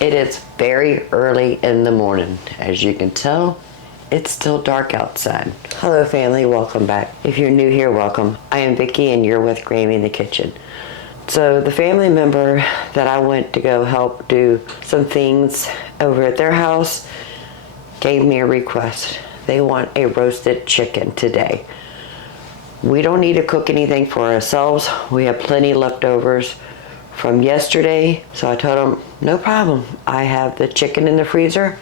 It is very early in the morning. As you can tell, it's still dark outside. Hello family, welcome back. If you're new here, welcome. I am Vicki and you're with Grammy in the Kitchen. So the family member that I went to go help do some things over at their house gave me a request. They want a roasted chicken today. We don't need to cook anything for ourselves. We have plenty leftovers from yesterday. So I told them, no problem. I have the chicken in the freezer.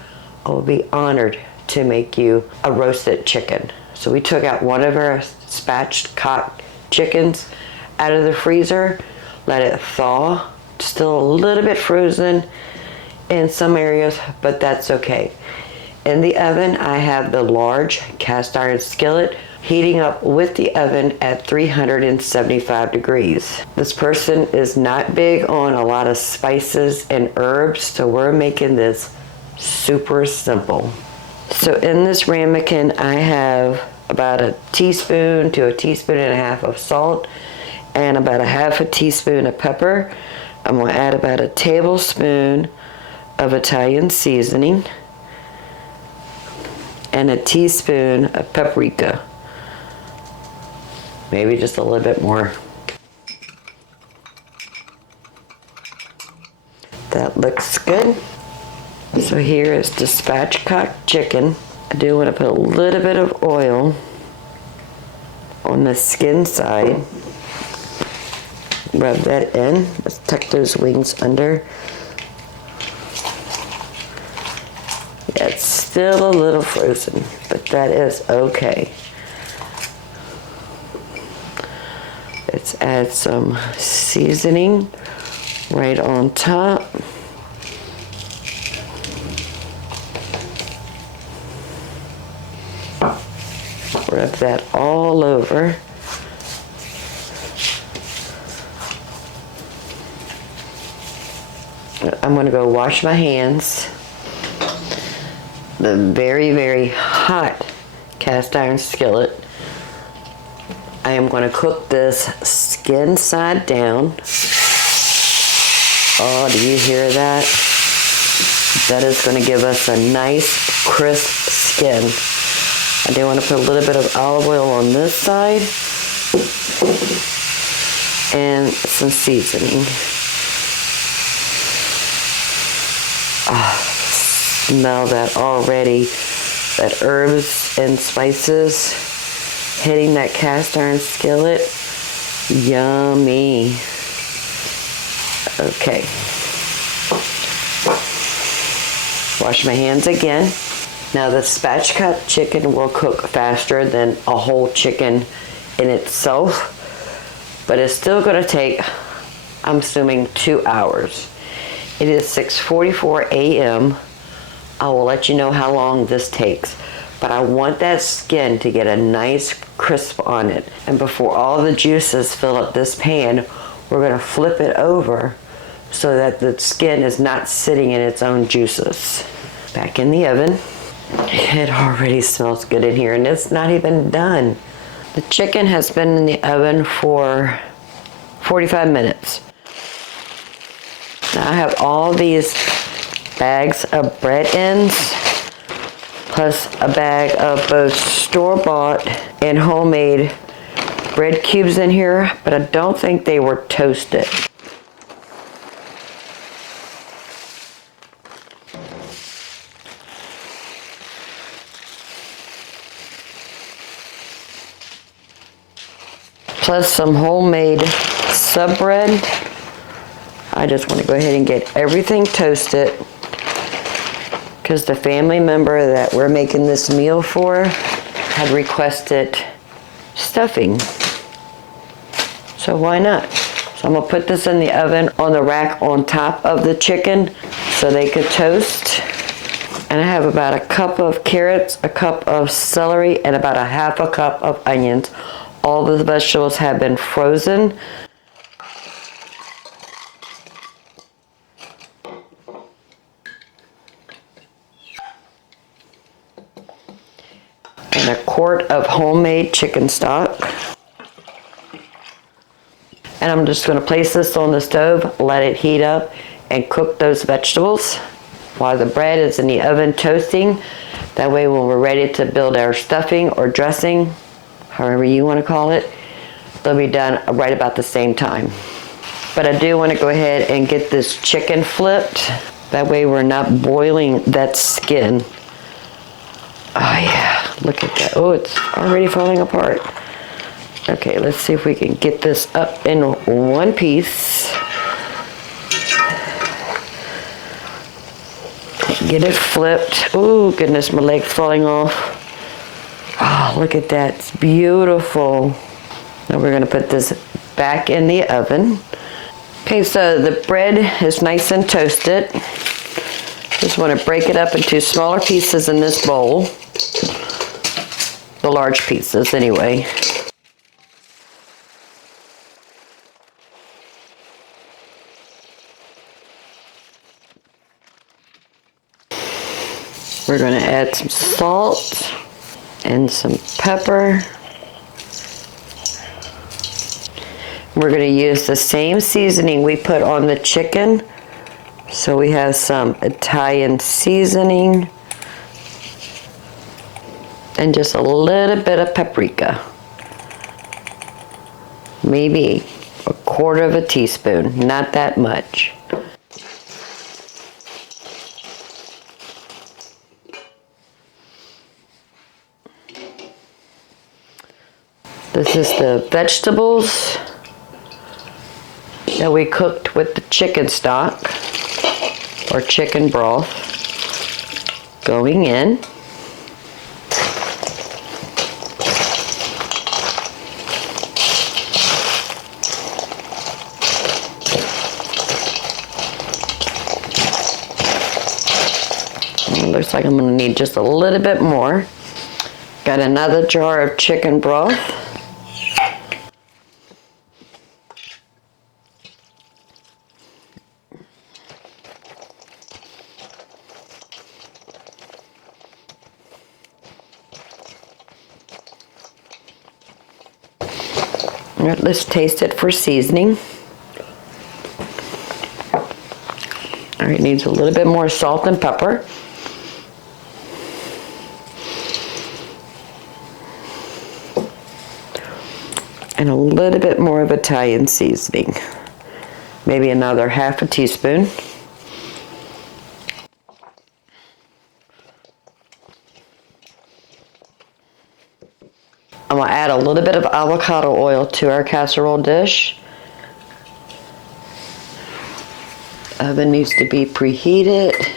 I will be honored to make you a roasted chicken. So we took out one of our spatchcock chickens out of the freezer, let it thaw, still a little bit frozen in some areas, but that's okay. In the oven, I have the large cast iron skillet heating up with the oven at 375 degrees. This person is not big on a lot of spices and herbs, so we're making this super simple. So in this ramekin, I have about a teaspoon to a teaspoon and a half of salt and about a half a teaspoon of pepper. I'm gonna add about a tablespoon of Italian seasoning and a teaspoon of paprika. Maybe just a little bit more. That looks good. So here is the spatchcock chicken. I do want to put a little bit of oil on the skin side. Rub that in. Let's tuck those wings under. Yeah, it's still a little frozen, but that is okay. Let's add some seasoning right on top. Rub that all over. I'm going to go wash my hands. The very, very hot cast iron skillet. I am going to cook this skin side down. Oh, do you hear that? That is going to give us a nice crisp skin. I do want to put a little bit of olive oil on this side and some seasoning. Smell that already. That herbs and spices hitting that cast iron skillet. Yummy. Okay. Wash my hands again. Now the spatchcock chicken will cook faster than a whole chicken in itself, but it's still going to take, I'm assuming, 2 hours. It is 6:44 a.m. I will let you know how long this takes, but I want that skin to get a nice crisp on it. And before all the juices fill up this pan, we're going to flip it over so that the skin is not sitting in its own juices. Back in the oven. It already smells good in here and it's not even done. The chicken has been in the oven for 45 minutes. Now I have all these bags of bread ends plus a bag of both store-bought and homemade bread cubes in here, but I don't think they were toasted. Plus some homemade sub bread. I just want to go ahead and get everything toasted because the family member that we're making this meal for had requested stuffing. So why not? So I'm gonna put this in the oven on the rack on top of the chicken so they could toast. And I have about a cup of carrots, a cup of celery, and about a half a cup of onions. All the vegetables have been frozen. And a quart of homemade chicken stock. And I'm just going to place this on the stove, let it heat up, and cook those vegetables while the bread is in the oven toasting. That way when we're ready to build our stuffing or dressing, however you want to call it, they'll be done right about the same time. But I do want to go ahead and get this chicken flipped. That way we're not boiling that skin. Oh yeah, look at that. Oh, it's already falling apart. Okay, let's see if we can get this up in one piece. Get it flipped. Oh goodness, my leg's falling off. Oh, look at that, it's beautiful. Now we're gonna put this back in the oven. Okay, so the bread is nice and toasted. Just want to break it up into smaller pieces in this bowl. The large pieces anyway. We're going to add some salt and some pepper. We're going to use the same seasoning we put on the chicken. So we have some Italian seasoning and just a little bit of paprika. Maybe a quarter of a teaspoon, not that much. This is the vegetables that we cooked with the chicken stock or chicken broth going in. It looks like I'm going to need just a little bit more. Got another jar of chicken broth. All right, let's taste it for seasoning. All right, needs a little bit more salt and pepper. And a little bit more of Italian seasoning. Maybe another half a teaspoon. I'm going to add a little bit of avocado oil to our casserole dish. Oven needs to be preheated.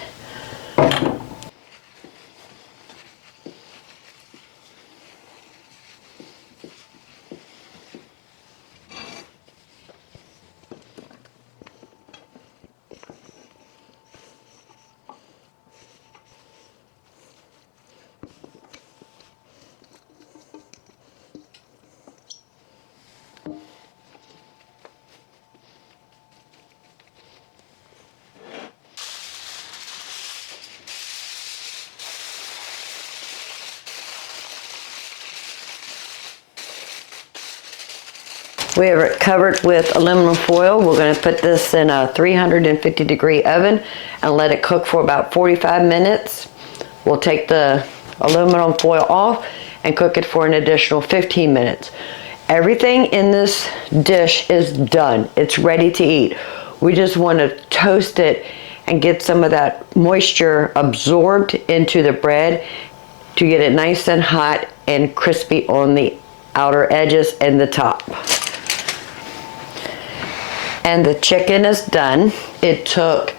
We have it covered with aluminum foil. We're going to put this in a 350-degree oven and let it cook for about 45 minutes. We'll take the aluminum foil off and cook it for an additional 15 minutes. Everything in this dish is done. It's ready to eat. We just want to toast it and get some of that moisture absorbed into the bread to get it nice and hot and crispy on the outer edges and the top. And the chicken is done. It took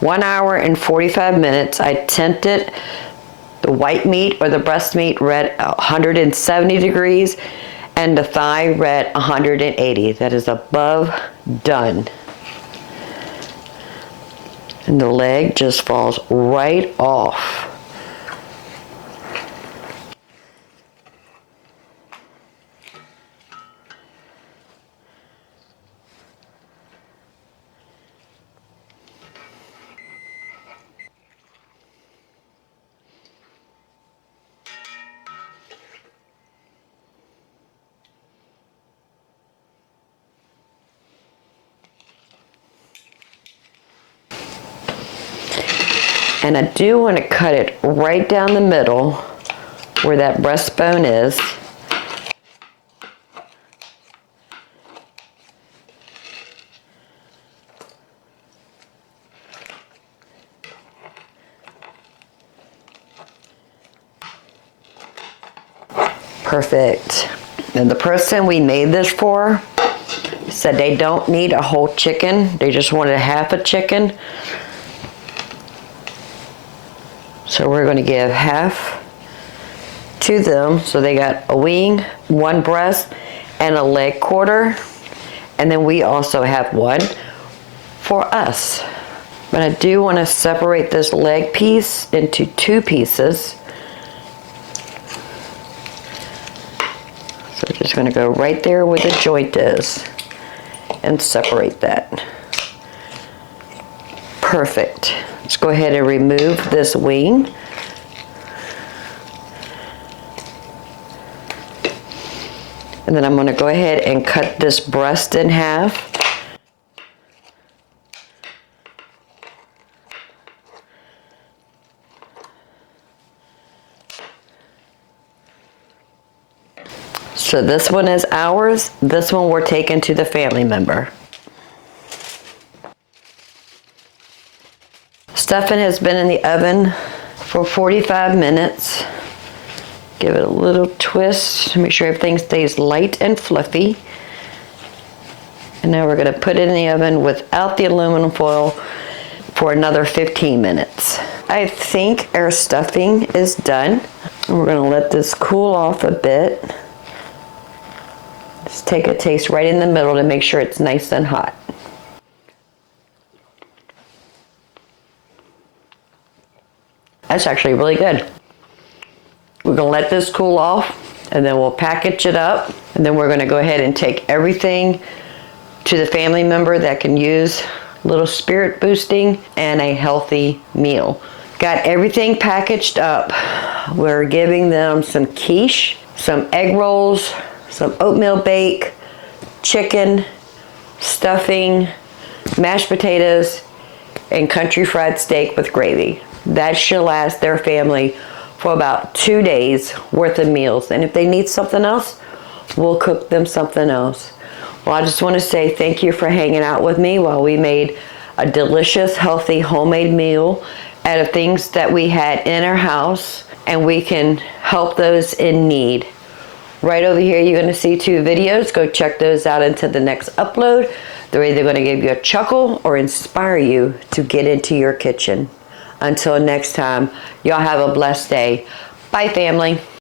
1 hour and 45 minutes. I temped the white meat or the breast meat read 170 degrees and the thigh read 180. That is above done. And the leg just falls right off. And I do want to cut it right down the middle where that breastbone is. Perfect. And the person we made this for said they don't need a whole chicken. They just wanted half a chicken. So we're going to give half to them. So they got a wing, one breast, and a leg quarter. And then we also have one for us. But I do want to separate this leg piece into two pieces. So we're just going to go right there where the joint is and separate that. Perfect. Let's go ahead and remove this wing. And then I'm going to go ahead and cut this breast in half. So this one is ours. This one we're taking to the family member. Stuffing has been in the oven for 45 minutes. Give it a little twist to make sure everything stays light and fluffy. And now we're going to put it in the oven without the aluminum foil for another 15 minutes. I think our stuffing is done. And we're going to let this cool off a bit. Just take a taste right in the middle to make sure it's nice and hot. That's actually really good. We're going to let this cool off and then we'll package it up. And then we're going to go ahead and take everything to the family member that can use a little spirit boosting and a healthy meal. Got everything packaged up. We're giving them some quiche, some egg rolls, some oatmeal bake, chicken, stuffing, mashed potatoes, and country fried steak with gravy. That should last their family for about 2 days worth of meals. And if they need something else, we'll cook them something else. Well, I just want to say thank you for hanging out with me while we made a delicious, healthy, homemade meal out of things that we had in our house, and we can help those in need. Right over here, you're going to see 2 videos. Go check those out until the next upload. They're either going to give you a chuckle or inspire you to get into your kitchen. Until next time, y'all have a blessed day. Bye, family.